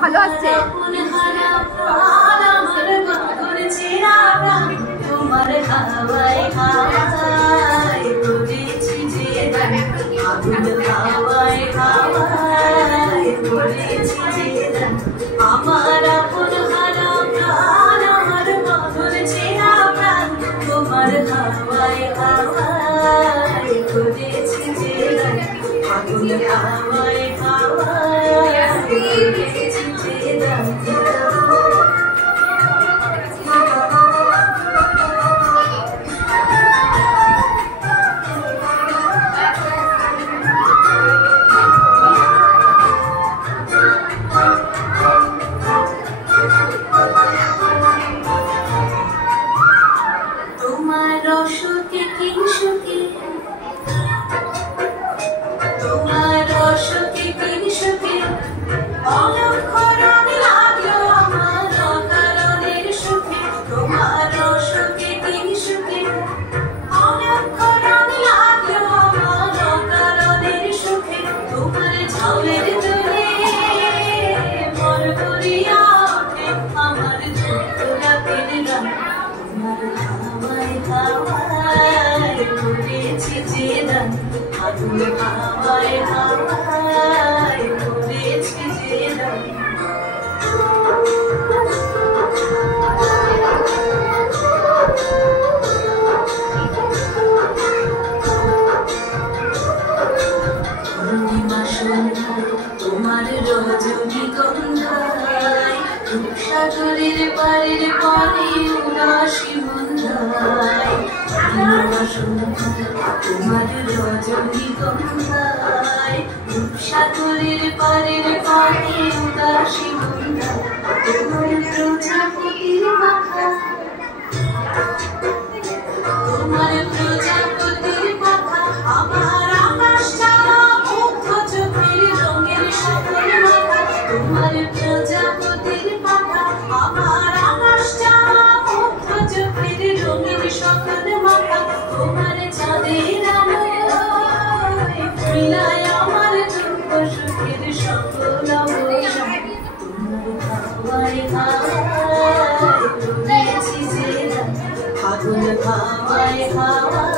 ভালো আসছে। তোমার হাওয়ায় হাওয়ায় করেছি যে দান, আগুন হাওয়ায় হাওয়ায় করেছি যে দান, আমার আপন হারা প্রাণ, আমার মধুর চেনা প্রাণ, তোমার হাওয়ায় হাওয়ায় করেছি যে দান, আগুন হাওয়ায় হাওয়ায় করেছি যে দান। তোমার রসকে কিংসুকে, তোমার রসকে কিংসুকে অলক্ষ রং লাগলো আমার অকারণের সুখে, তোমার রসকে কিংসুকে অলক্ষ রং লাগলো আমার অকারণের সুখে, তোমার ঝাউলের দোলে মন করিয়া ওঠে আমার দুঃখ রাতের গান, তোমার হাওয়ায় হাওয়ায় করেছি যে দান, আগুন হাওয়ায় হাওয়ায় করেছি যে দান। পূর্ণিমা সন্ধ্যায় তোমার রজনীগন্ধায়, রূপসাগরের পাড়ের পানে উদাসী মন্দায়, পূর্ণিমা সন্ধ্যায় তোমার রজনীগন্ধায়, রূপসাগরের পাড়ের পানে উদাসী মন্দায়, তোমার প্রজাপতির মাথা, তোমার প্রজাপতির মাথা, আমার আকাশটা মুগ্ধ চোখের রঙের সকল মাথা, তোমার প্রজাপতির মাথা, আমার আকাশটা মুগ্ধ চোখের রঙের সকল মাথা, তোমার চাঁদের আলোয় মিলায় আমার দুঃখ সুখের সকল অবসান, তোমার হাওয়ায় হাওয়ায় করেছি যে দান, আগুন হাওয়ায় হাওয়ায়